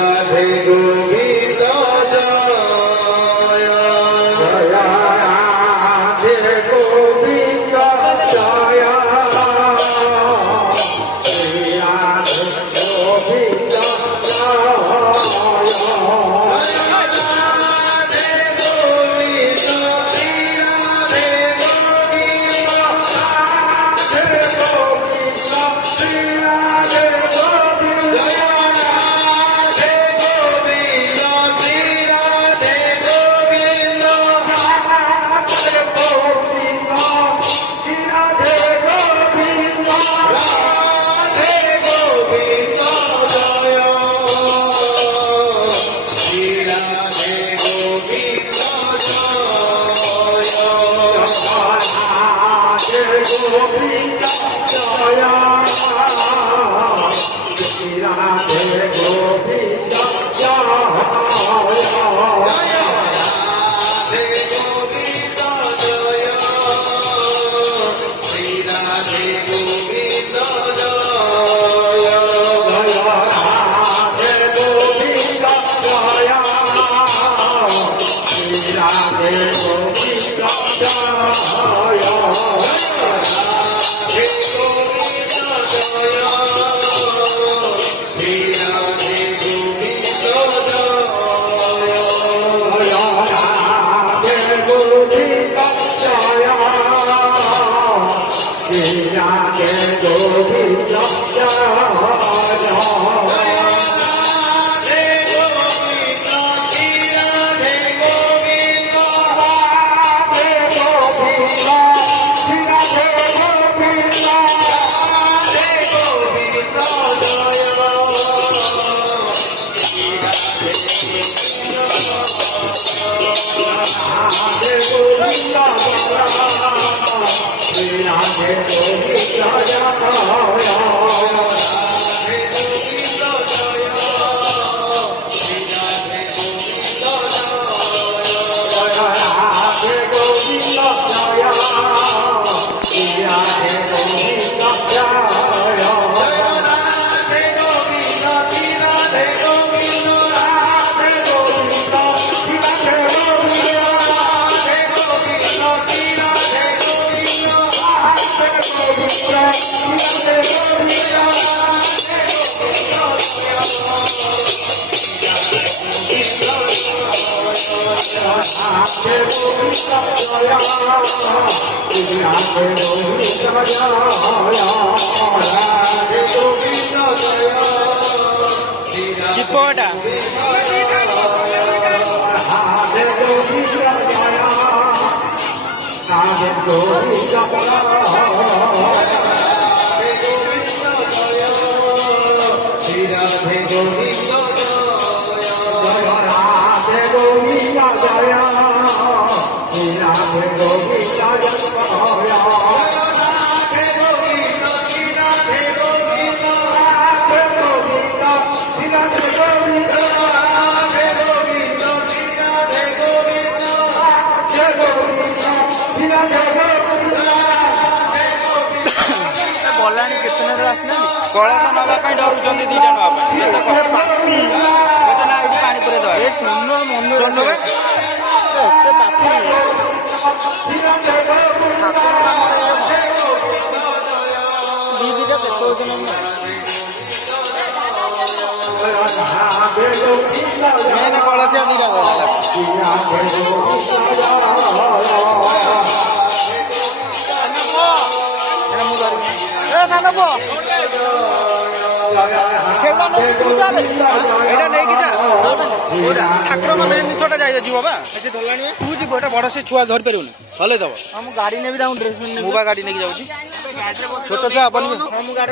রাধে গোবিন্দ জয় জয় রাধে গোবিন্দ জয় শ্রী রাধে Govinda Cipoda. Govinda Jaya, Jaya Govinda Jaya. କଳସ ନବା ପାଇଁ ଡରୁଛନ୍ତି ଦିଟା ନବା ପାଇଁ ନା ଏଇଠି ପାଣି ପୁରେଇ ଦେବା ଶୁଣୁ କଳସିଆ ଦିଟା ଏଇଟା ନେଇକି ଯା ଠାକୁର ମାନେ ନିଥଟା ଯାଇ ଯିବ ବା ସେ ଧରିଲାଣି ତୁ ଯିବ ଏଟା ବଡ ସେ ଛୁଆ ଧରି ପାରିବୁନି ହଲେଇ ଦବ ମୁଁ ଗାଡି ନେବି ତାଙ୍କୁ ଡ୍ରେସ୍ ମୁଁ ବା ଗାଡି ନେଇକି ଯାଉଛି ଛୋଟ ଛୁଆ ହବନି।